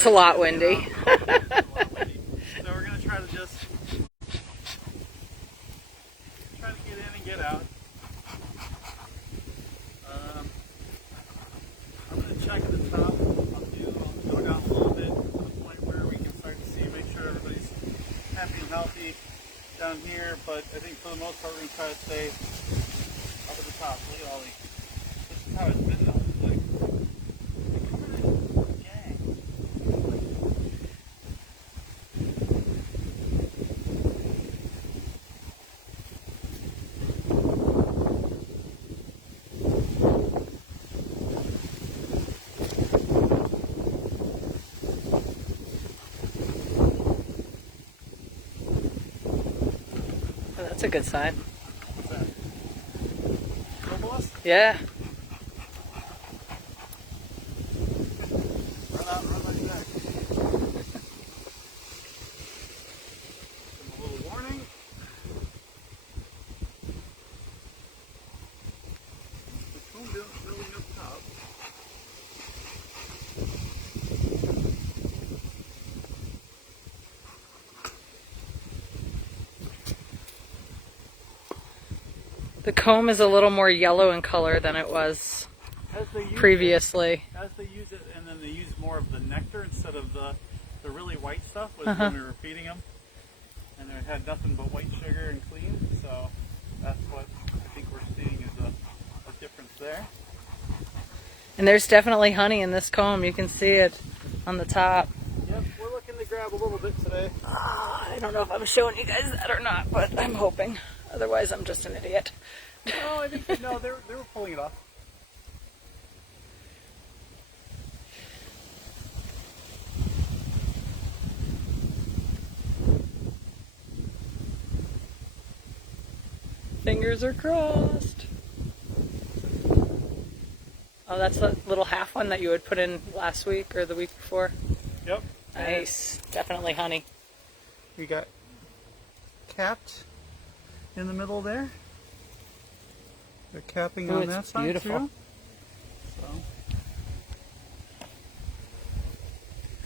It's a lot windy. So we're going to try to just try to get in and get out. I'm going to check at the top. I'll go down a little bit to the point where we can start to see, make sure everybody's happy and healthy down here. But I think for the most part, we're going to try to stay up at the top. Look at all these. This is how it's been now. It's like, That's a good sign. what's that? Globalist? Yeah. Run out and run like that. Give them a little warning. The cone building up top. The comb is a little more yellow in color than it was previously. As they use it, and then they use more of the nectar instead of the really white stuff was when we were feeding them. And they had nothing but white sugar and clean, so that's what I think we're seeing is a difference there. And there's definitely honey in this comb. You can see it on the top. Yep, we're looking to grab a little bit today. I don't know if I'm showing you guys that or not, but I'm hoping. Otherwise, I'm just an idiot. No, I think no, they were pulling it off. Fingers are crossed. Oh, that's the little half one that you had put in last week or the week before? Yep. Nice. Definitely honey. We got capped in the middle there. They're capping Ooh, on it's that side beautiful. too. So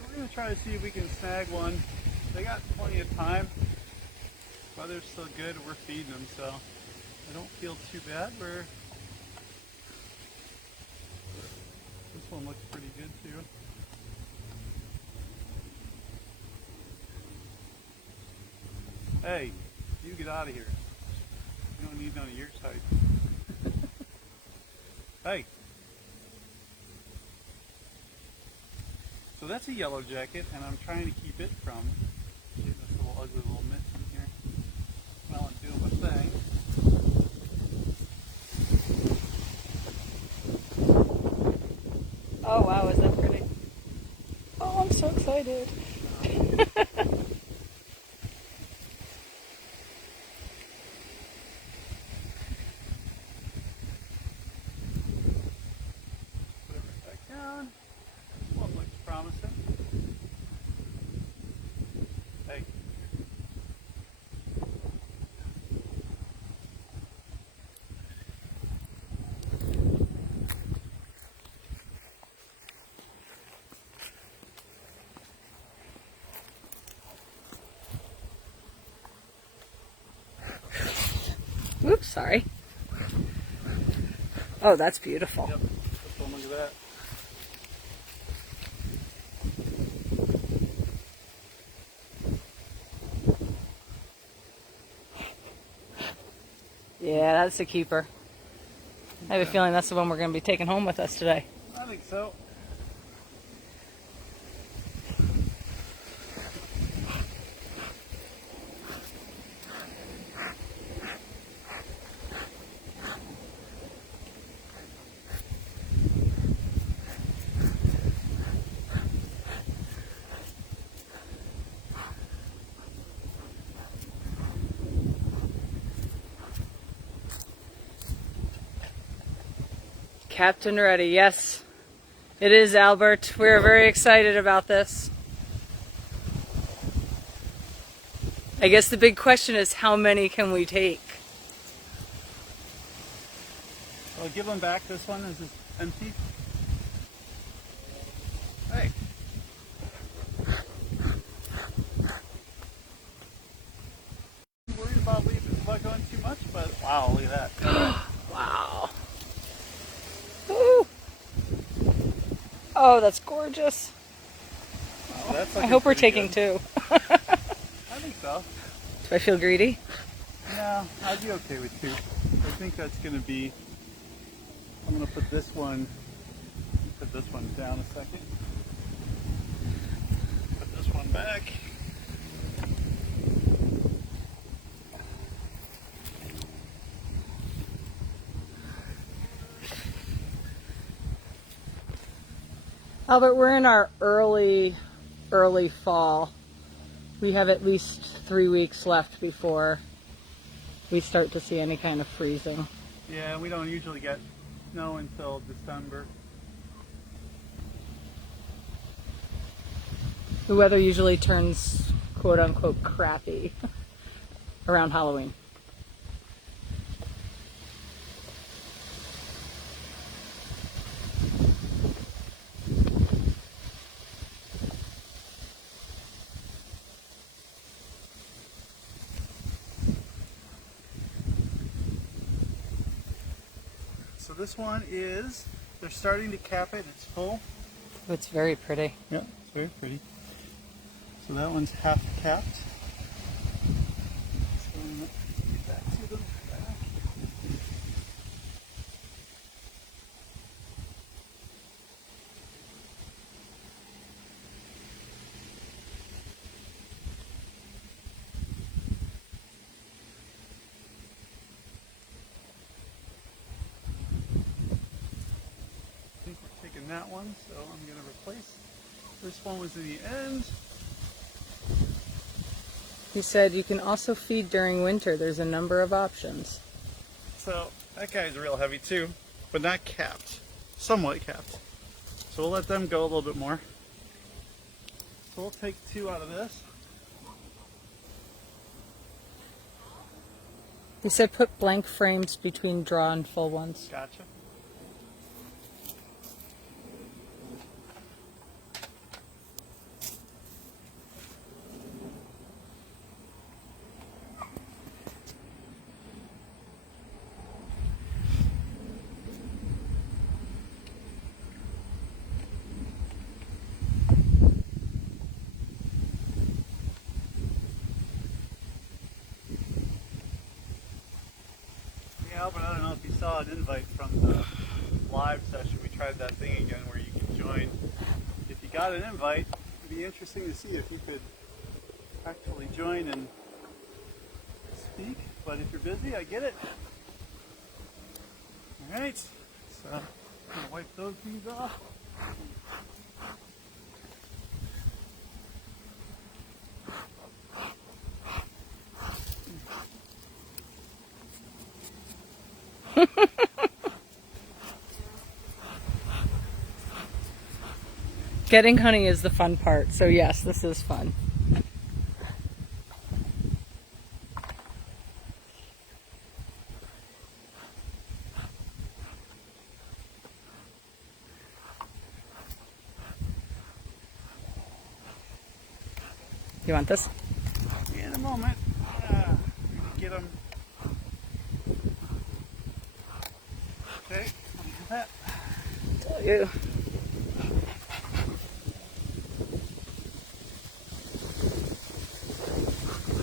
we're going to try to see if we can snag one. They got plenty of time. Weather's still good. We're feeding them, so I don't feel too bad. This one looks pretty good too. Hey, you get out of here. You don't need none of your type. Hey. So that's a yellow jacket, and I'm trying to keep it from getting this little ugly little mitt in here. Well, I'm doing my thing. Oh, wow, is that pretty? Oh, I'm so excited. Hey. Oops, sorry. Oh, that's beautiful. Yep. This one, look at that. Yeah, that's a keeper. I have a feeling that's the one we're going to be taking home with us today. I think so. Captain ready. Yes, it is, Albert. We're very excited about this. I guess the big question is, how many can we take? I'll give them back. This one is empty. Hey. Oh, that's gorgeous. Oh, that's I hope we're taking two. I think so. Do I feel greedy? No, I'd be okay with two. I think that's going to be, I'm going to put this one down a second. Put this one back. Albert, we're in our early fall. We have at least 3 weeks left before we start to see any kind of freezing. Yeah, we don't usually get snow until December. The weather usually turns quote unquote crappy around Halloween. So this one is, they're starting to cap it, it's full. Oh, it's very pretty. Yeah, it's very pretty. So that one's half capped. So I'm going to get back to the back. I think we're taking that one, so I'm going to replace. This one was in the end. He said you can also feed during winter. There's a number of options. So that guy's real heavy too, but not capped. Somewhat capped. So we'll let them go a little bit more. So we'll take two out of this. He said put blank frames between draw and full ones. Gotcha. Yeah, but I don't know if you saw an invite from the live session. We tried that thing again where you can join. If you got an invite, it'd be interesting to see if you could actually join and speak. But if you're busy, I get it. All right, so I'm gonna wipe those things off. Getting honey is the fun part, so yes, this is fun. You want this? In a moment, we can get them. Okay, let me do that. Tell you.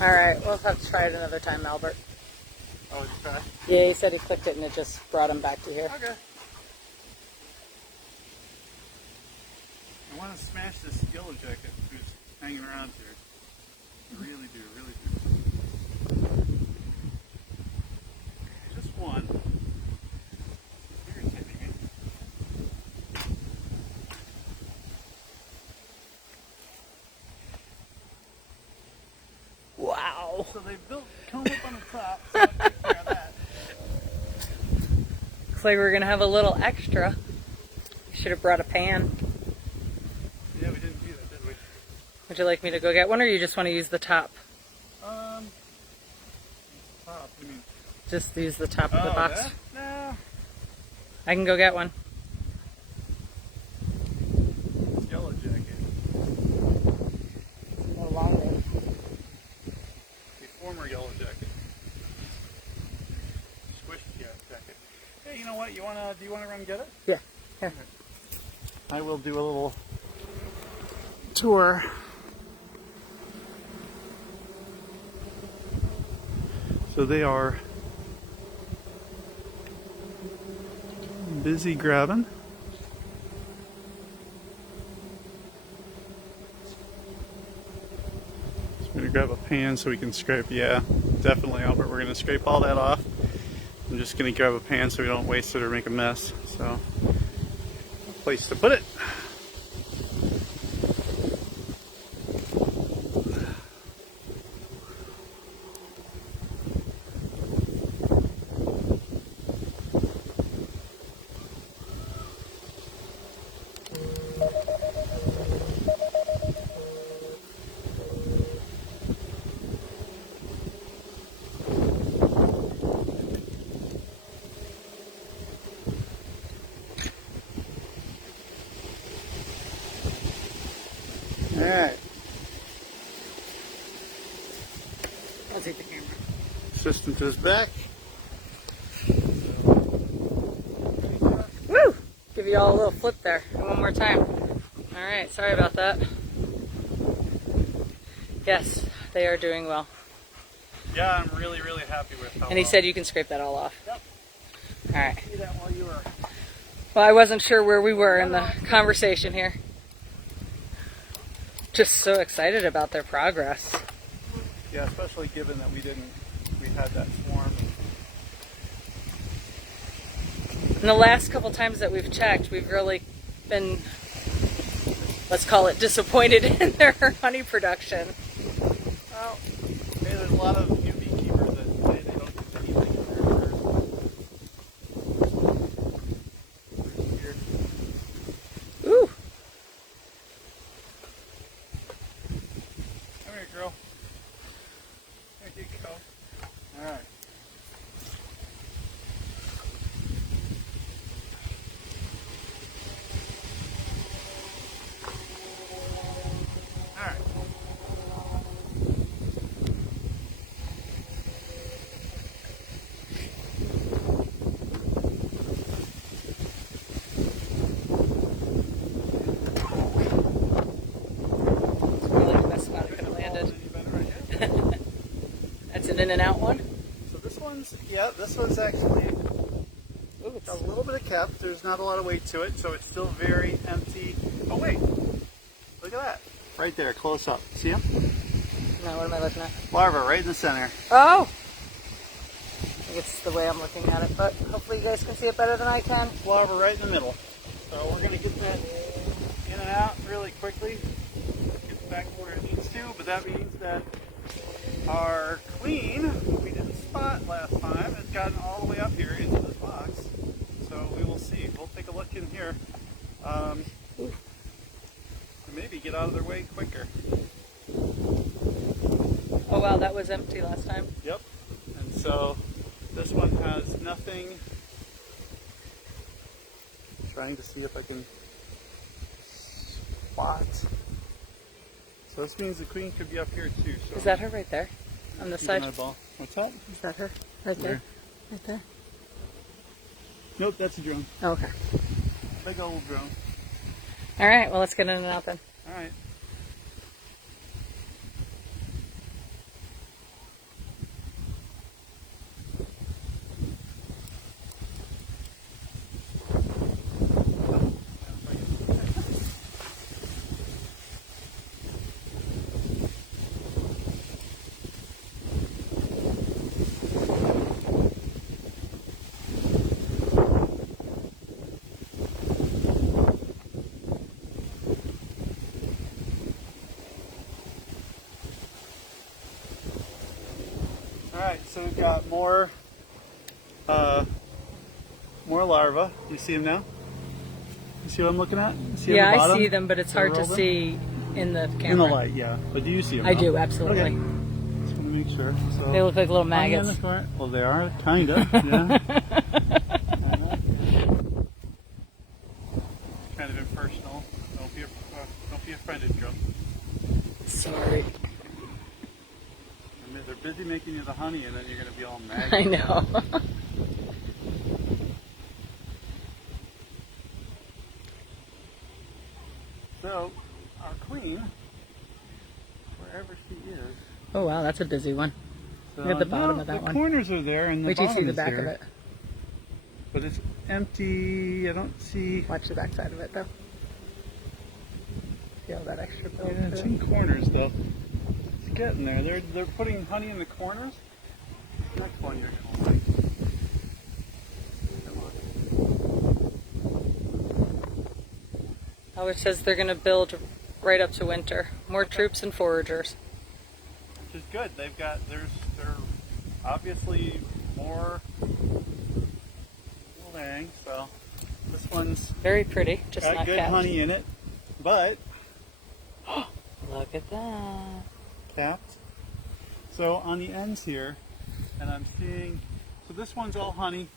All right, we'll have to try it another time, Albert. Oh, it's back? Yeah, he said he clicked it and it just brought him back to here. Okay. I want to smash this yellow jacket who's hanging around here. I really do, really do. Just one. It's irritating me. Wow. So they built comb up on the top, so I'll take care of that. Looks like we're gonna have a little extra. Should have brought a pan. Yeah, we didn't do that, did we? Would you like me to go get one, or you just want to use the top? Top, you mean? Just use the top of the box. That? No. I can go get one. Yellow jacket. No longer. A former yellow jacket. Squished jacket. Hey, you know what? Do you wanna run and get it? Yeah. Here. I will do a little tour. So they are busy grabbing. So I'm going to grab a pan so we can scrape. Yeah, definitely, Albert. We're going to scrape all that off. I'm just going to grab a pan so we don't waste it or make a mess. So, a place to put it. Alright. I'll take the camera. Assistant is back. Woo! Give you all a little flip there. One more time. Alright, sorry about that. Yes, they are doing well. Yeah, I'm really, really happy with how And he said you can scrape that all off. Yep. Alright. See that while you were. Well, I wasn't sure where we were in the conversation here. Just so excited about their progress. Yeah, especially given that we had that swarm. And the last couple times that we've checked, we've really been, let's call it, disappointed in their honey production. Well, hey, there's a lot of new beekeepers that say they don't use anything in their Ooh. Come here, girl. There you go. Alright. Alright. It's really the best spot I could have landed. That's an in and out one? So this one's actually Ooh, it's a little bit of kept. There's not a lot of weight to it, so it's still very empty. Oh wait, look at that. Right there, close up. See him? No, what am I looking at? Larva right in the center. Oh! I think it's the way I'm looking at it, but hopefully you guys can see it better than I can. Larva right in the middle. So we're going to get that in and out really quickly. Get it back where it needs to, but that means that our queen, who we didn't spot last time, has gotten all the way up here into this box. So we will see. We'll take a look in here. Maybe get out of their way quicker. Oh wow, that was empty last time. Yep. And so this one has nothing. Trying to see if I can spot. So this means the queen could be up here too. So Is that her right there? On the keep side? an eyeball. What's that? Is that her? Right there? Where? Right there? Nope, that's a drone. Oh, okay. Big old drone. Alright, well let's get in and out then. All right. Alright, so we've got more larvae. You see them now? You see what I'm looking at? You see Yeah, on the I bottom? see them, but it's hard to Roll them? see in the camera. In the light, yeah. But do you see them? I now? do, absolutely. Okay. Just want to make sure. So, They look like little honey on maggots. the front. Well, they are, kind of, yeah. Kind of impersonal. Don't be offended, girl. Sorry. I mean, they're busy making you the honey, and then you're going to be all mad. I know. So, our queen, wherever she is. Oh wow, that's a busy one. So, Look at the bottom of that the one. corners are there and the Wait till you bottom see the is back there. of it. But it's empty. I don't see. Watch the back side of it though. See all that extra build Yeah, it's to in it. corners though. It's getting there. They're putting honey in the corners. Next one you're gonna like. Come on. Oh, it says they're gonna build right up to winter. More troops and foragers. Which is good. They're obviously more laying, so this one's Very pretty, just got not good capped. honey in it, but Look at that. capped. So on the ends here, and I'm seeing, so this one's all honey,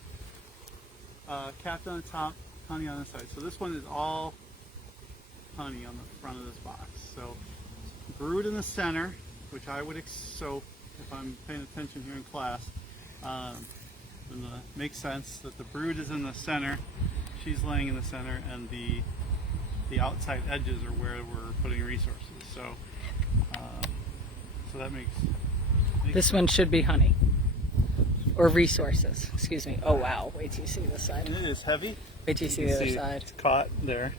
capped on the top, honey on the side. So this one is all honey on the front of this box. So brood in the center, which I would, so if I'm paying attention here in class, then it makes sense that the brood is in the center, she's laying in the center, and the outside edges are where we're putting resources. So, so that makes This one should be honey. Or resources, excuse me. Oh wow, wait till you see this side. And it is heavy. Wait till you see You the can other see side. it's caught there.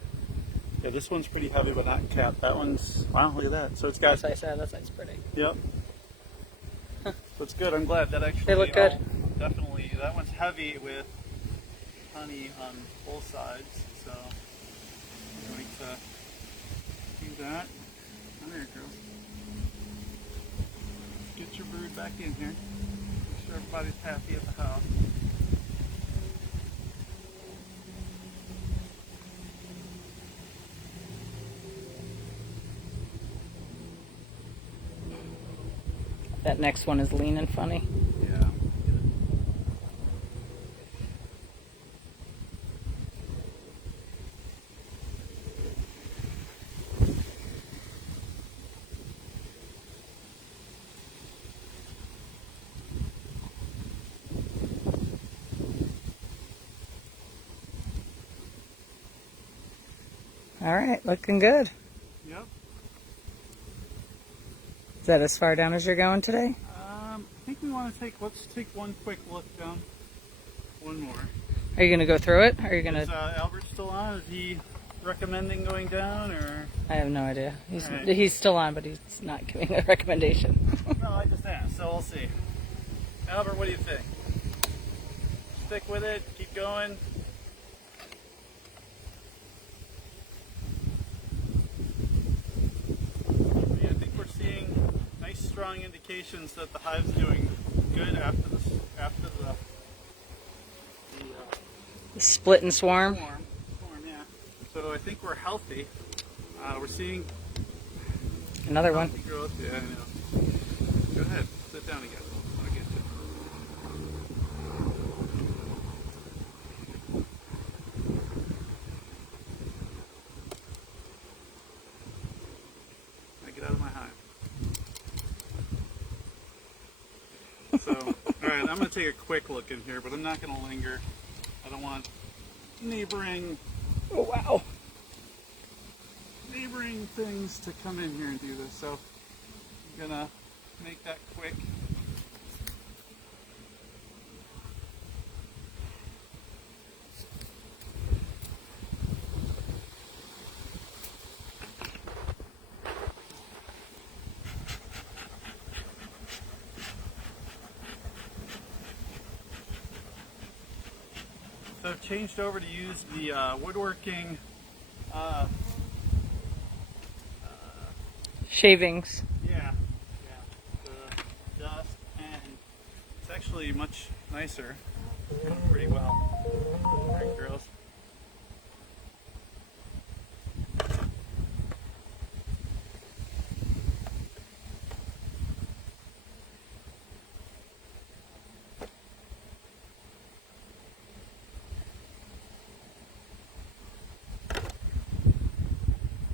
Yeah, this one's pretty heavy, but not capped. That one's, wow, look at that. So it's got, That's what I said, that side's pretty. yep. So it's good. I'm glad that actually. They look good. Definitely, that one's heavy with honey on both sides. So I'm going to do that. Oh, there it goes. Get your brood back in here. Make sure everybody's happy at the house. That next one is lean and funny. Yeah. All right, looking good. Yep. Is that as far down as you're going today? I think we want to let's take one quick look down. One more. Are you gonna go through it? Or are you gonna? Is Albert still on? Is he recommending going down, or? I have no idea. All right. He's still on, but he's not giving a recommendation. No, I just asked, so we'll see. Albert, what do you think? Stick with it, keep going. Yeah, I think we're seeing nice strong indications that the hive's doing good after the Split and swarm. swarm, yeah. So I think we're healthy. We're seeing Another one. healthy growth. Yeah, I know. Go ahead, sit down again. I'll get you. Now get out of my hive. So, alright, I'm going to take a quick look in here, but I'm not going to linger. I don't want neighboring Oh wow. things to come in here and do this. So I'm going to make that quick. So I've changed over to use the woodworking Shavings. yeah, the dust, and it's actually much nicer. It's going pretty well. Alright, girls.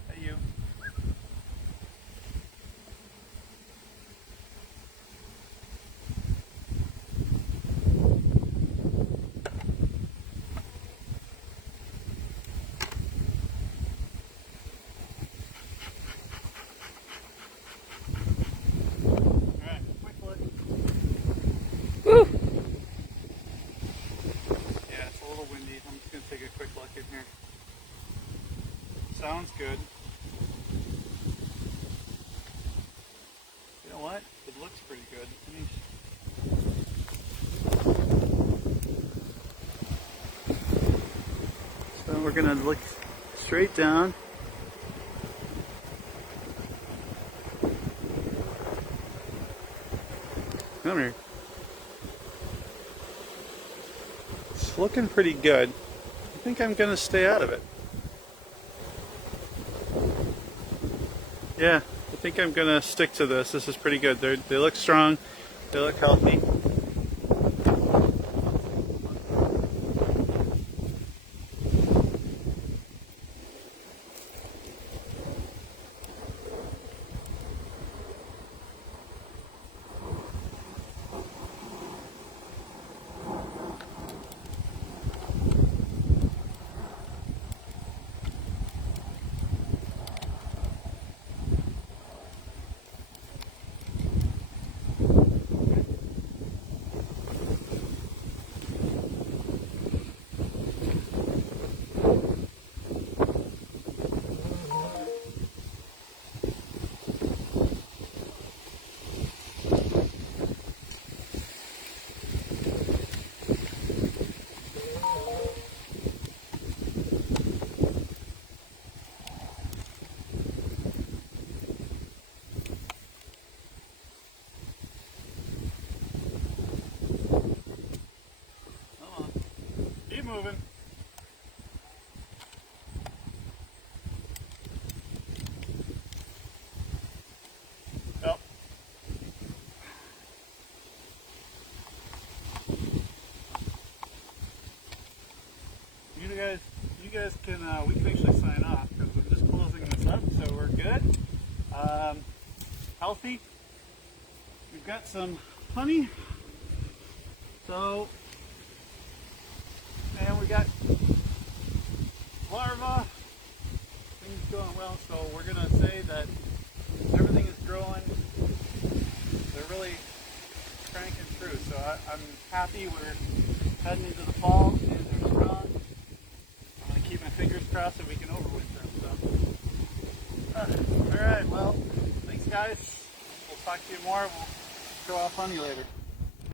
Hey, you. sounds good. You know what? It looks pretty good. So we're gonna look straight down. Come here. It's looking pretty good. I think I'm gonna stay out of it. Yeah, I think I'm gonna stick to this. This is pretty good. They look strong. They look healthy. Keep moving. Yep. You guys can, we can actually sign off because we're just closing this up, so we're good. Healthy. We've got some honey. So, and we got larvae. Things going well, so we're gonna say that everything is growing. They're really cranking through, so I'm happy. We're heading into the fall and they're strong. I'm gonna keep my fingers crossed that we can overwinter them. So, all right. Well, thanks guys. We'll talk to you more. We'll show off honey later.